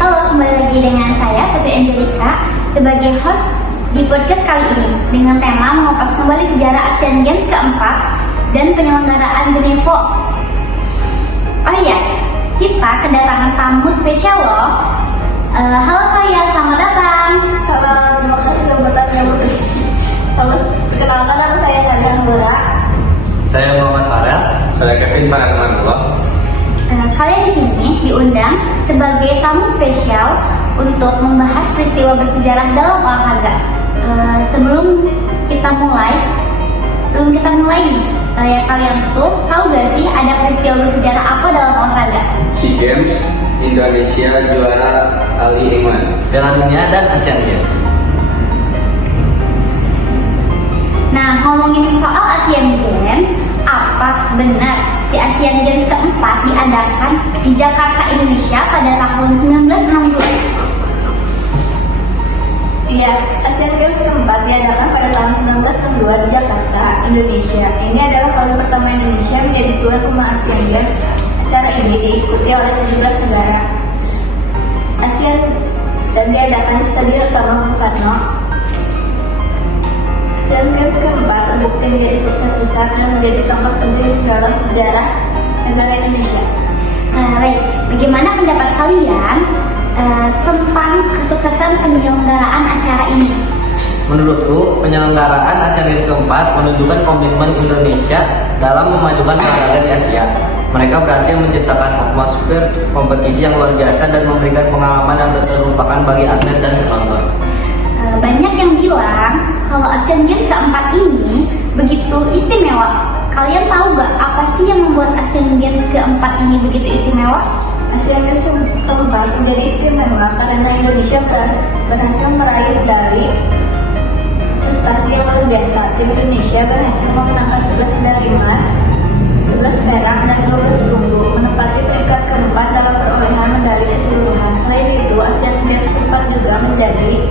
Halo, kembali lagi dengan saya Putri Angelika sebagai host di podcast kali ini dengan tema mengupas kembali sejarah Asian Games keempat dan penyelenggaraan Genevo. Oh iya, kita kedatangan tamu spesial loh. Halo kalian, selamat datang. Halo, terima kasih kesempatannya Putri. Halo, perkenalkan nama saya Nadia Hanura. Saya Muhammad Farel. Saya Kevin Paramanullah. Kalian di sini diundang sebagai tamu spesial untuk membahas peristiwa bersejarah dalam olahraga. Sebelum kita mulai nih, kalian tuh tahu gak sih ada peristiwa bersejarah apa dalam olahraga? SEA Games, Indonesia juara Ali Iman, Piala Dunia dan Asian Games. Nah, ngomongin soal Asian Games, apa benar si Asian Games keempat diadakan di Jakarta, Indonesia pada tahun 1962? Iya, Asian Games keempat diadakan pada tahun 1962 di Jakarta, Indonesia. Ini adalah kali pertama Indonesia menjadi tuan rumah Asian Games. Acara ini diikuti oleh 17 negara ASEAN dan diadakan di Stadion Utama Bung Karno. Asian Games keempat terbukti menjadi sukses besar dan menjadi tonggak penting dalam sejarah negara Indonesia. Baik, bagaimana pendapat kalian tentang kesuksesan penyelenggaraan acara ini? Menurutku, penyelenggaraan Asian Games keempat menunjukkan komitmen Indonesia dalam memajukan olahraga di Asia. Mereka berhasil menciptakan atmosfer kompetisi yang luar biasa dan memberikan pengalaman yang tak terlupakan bagi atlet dan penonton. Banyak yang bilang kalau Asian Games keempat ini begitu istimewa. Kalian tahu gak apa sih yang membuat Asian Games keempat ini begitu istimewa? Asian Games keempat menjadi istimewa karena Indonesia berhasil meraih medali prestasi yang luar biasa. Tim Indonesia berhasil memenangkan 11 medali emas, 11 perak dan 12 perunggu, menempati peringkat keempat dalam perolehan medali keseluruhan. Selain itu, Asian Games keempat juga menjadi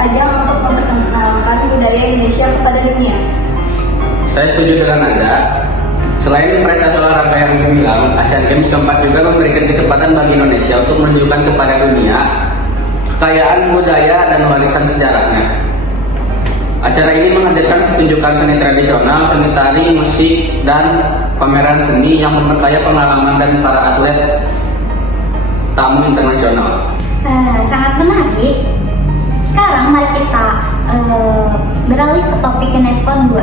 ajang untuk memperkenalkan budaya Indonesia kepada dunia. Saya setuju dengan Anda. Selain prestasi olahraga yang dibilang, Asian Games keempat juga memberikan kesempatan bagi Indonesia untuk menunjukkan kepada dunia kekayaan budaya dan warisan sejarahnya. Acara ini menghadirkan pertunjukan seni tradisional, seni tari, musik, dan pameran seni yang memperkaya pengalaman dan para atlet tamu internasional. Sangat menarik. Sekarang mari kita beralih ke topik Genevo 2.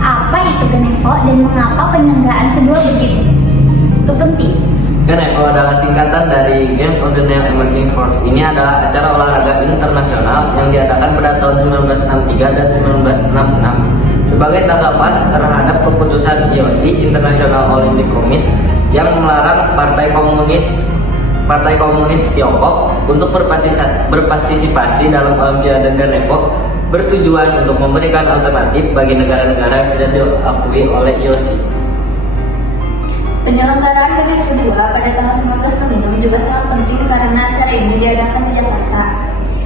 Apa itu Genevo dan mengapa penyelenggaraan kedua begitu penting? Genevo adalah singkatan dari Game of the New Emerging Force. Ini adalah acara olahraga internasional yang diadakan pada tahun 1963 dan 1966 sebagai tanggapan terhadap keputusan IOC International Olympic Committee yang melarang Partai Komunis Tiongkok untuk berpartisipasi dalam Olimpiade Genevo, bertujuan untuk memberikan alternatif bagi negara-negara yang tidak diakui oleh IOC. Penyelenggaraan Genevo 2 pada tahun 1966 juga sangat penting karena acara ini diadakan di Jakarta,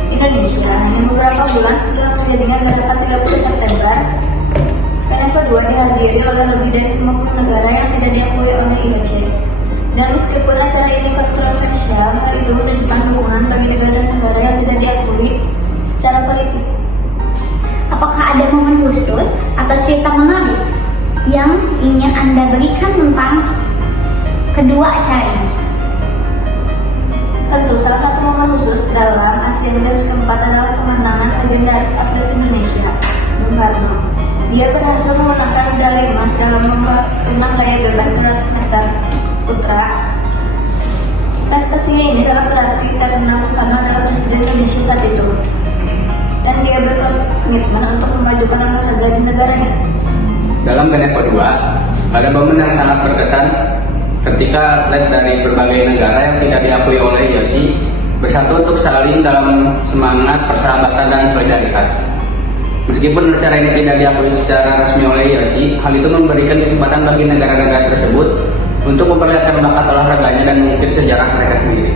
Indonesia, hanya beberapa bulan setelah kejadian pada 30 September. Genevo 2 dihadiri oleh lebih dari 50 negara yang tidak diakui oleh IOC. Dan meskipun acara ini kontroversial, hal itu menunjukkan dukungan bagi negara-negara yang tidak diakui secara politik. Apakah ada momen khusus atau cerita menarik yang ingin Anda berikan tentang kedua acara ini? Tentu, salah satu momen khusus dalam Asian Games keempat adalah kemenangan legendaris atlet Indonesia, Bung Karno. Dia berhasil memenangkan medali emas dalam lomba renang gaya bebas 200 meter putra. Prestasinya ini sangat berarti karena Bung Karno adalah Presiden Indonesia saat itu, dan dia berkomitmen untuk memajukan olahraga di negaranya. Dalam Genevo 2, ada momen yang sangat berkesan ketika atlet dari berbagai negara yang tidak diakui oleh IOC bersatu untuk saling dalam semangat persahabatan dan solidaritas. Meskipun acara ini tidak diakui secara resmi oleh IOC, hal itu memberikan kesempatan bagi negara-negara tersebut untuk memperlihatkan bakat olahraganya dan mengukir sejarah mereka sendiri.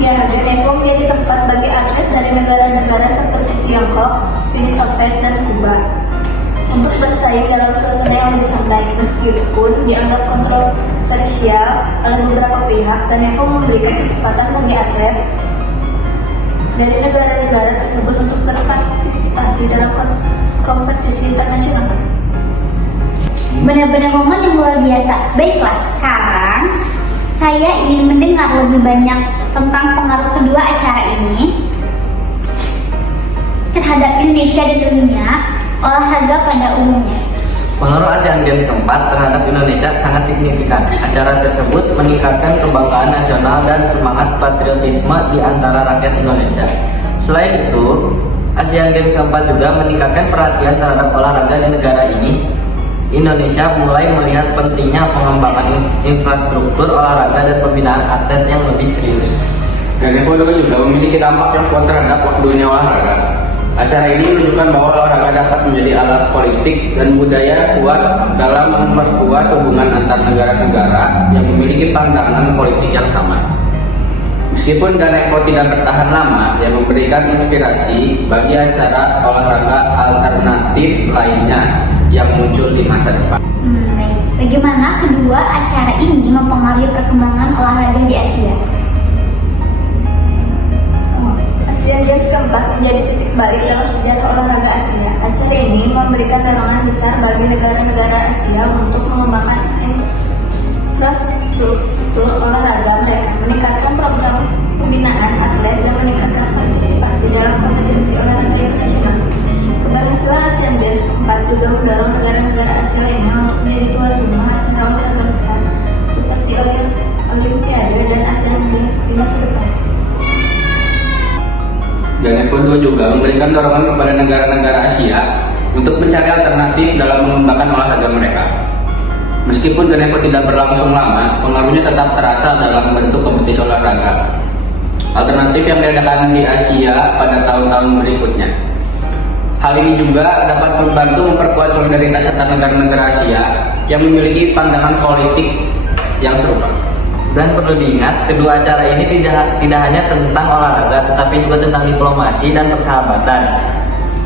Ya, Genevo menjadi tempat bagi atlet dari negara-negara seperti Tiongkok, Uni Soviet, dan Kuba untuk bersaing dalam suasana yang lebih santai. Meskipun dianggap kontroversial oleh beberapa pihak, Ganevo memberikan kesempatan bagi atlet dari negara-negara tersebut untuk berpartisipasi dalam kompetisi internasional. Benar-benar momen yang luar biasa. Baiklah, sekarang saya ingin mendengar lebih banyak tentang pengaruh kedua acara ini terhadap Indonesia dan dunia olahraga pada umumnya. Pengaruh Asian Games keempat terhadap Indonesia sangat signifikan. Acara tersebut meningkatkan kebanggaan nasional dan semangat patriotisme di antara rakyat Indonesia. Selain itu, Asian Games keempat juga meningkatkan perhatian terhadap olahraga di negara ini. Indonesia mulai melihat pentingnya pengembangan infrastruktur olahraga dan pembinaan atlet yang lebih serius. Ganevo juga memiliki dampak yang kuat terhadap dunia olahraga. Acara ini menunjukkan bahwa olahraga dapat menjadi alat politik dan budaya kuat dalam memperkuat hubungan antar negara-negara yang memiliki pandangan politik yang sama. Meskipun Ganevo tidak bertahan lama, yang memberikan inspirasi bagi acara olahraga alternatif lainnya yang muncul di masa depan. Baik. Bagaimana kedua acara ini mempengaruhi perkembangan olahraga di Asia? Asian Games keempat menjadi titik balik dalam sejarah olahraga Asia. Acara ini memberikan dorongan besar bagi negara-negara Asia untuk mengembangkan infrastruktur olahraga mereka, meningkatkan program pembinaan atlet, dan meningkatkan partisipasi dalam kompetisi olahraga internasional. Keberhasilan Asian Games keempat juga mendorong negara-negara Asia lainnya untuk menjadi tuan rumah acara olahraga besar seperti Olimpiade dan Asian Games di masa depan. Ganevo juga memberikan dorongan kepada negara-negara Asia untuk mencari alternatif dalam mengembangkan olahraga mereka. Meskipun Ganevo tidak berlangsung lama, pengaruhnya tetap terasa dalam bentuk kompetisi olahraga alternatif yang diadakan di Asia pada tahun-tahun berikutnya. Hal ini juga dapat membantu memperkuat solidaritas antar negara-negara Asia yang memiliki pandangan politik yang serupa. Dan perlu diingat, kedua acara ini tidak hanya tentang olahraga, tetapi juga tentang diplomasi dan persahabatan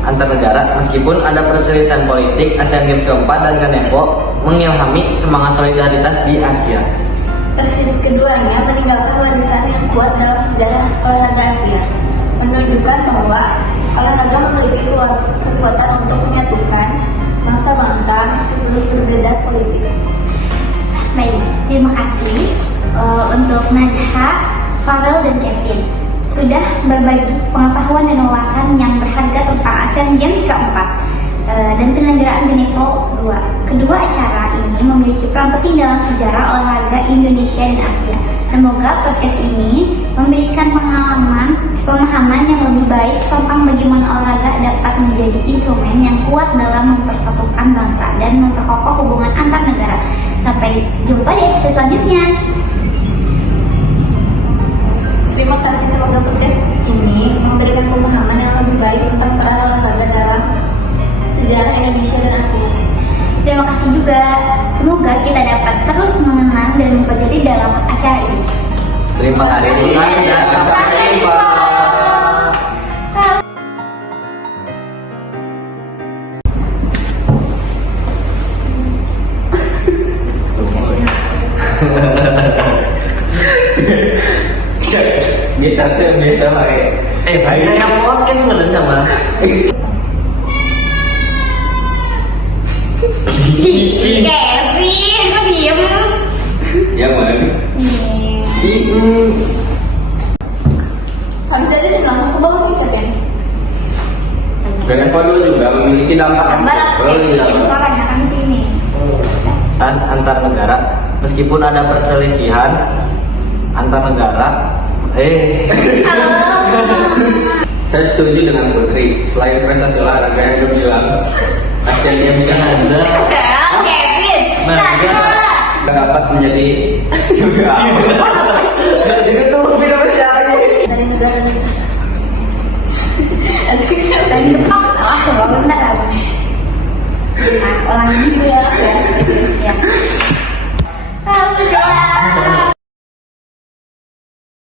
antar negara. Meskipun ada perselisihan politik, Asian Games keempat dan Ganevo mengilhami semangat solidaritas di Asia. Persis keduanya meninggalkan warisan yang kuat dalam sejarah olahraga Asia, menunjukkan bahwa olahraga memiliki kekuatan untuk menyatukan bangsa-bangsa meskipun berbeda politik. Baik, terima kasih untuk Nadha, Farel, dan Kevin sudah berbagi pengetahuan dan wawasan yang berharga tentang Asian Games keempat dan penyelenggaraan Ganevo 2. Kedua acara ini memiliki peran penting dalam sejarah olahraga Indonesia dan Asia. Semoga podcast ini memberikan pemahaman yang lebih baik tentang bagaimana olahraga dapat menjadi instrumen yang kuat dalam mempersatukan bangsa dan memperkokoh hubungan antar negara. Sampai jumpa di episode selanjutnya. Terima kasih, semoga podcast ini memberikan pemahaman yang lebih baik tentang peran olahraga dalam sejarah Indonesia dan Asia. Terima kasih juga. Semoga kita dapat terus mengenang dan mempelajari dalam acara ini. Terima kasih dan sampai jumpa. Biasa pakai. Banyak yang podcast sebenarnya mah. Kevin, kok diem? Ya mana? Habis dari sini langsung ke bawah kita kan? Ganevo juga memiliki dampak yang Gambar kuat di dalam suaranya kan di sini. Antar negara, meskipun ada perselisihan antar negara, Saya setuju dengan Putri. Selain prestasi olahraga yang gemilang, Asian Games yang ada Kevin, Nah, Nadha. dapat menjadi juga itu tuh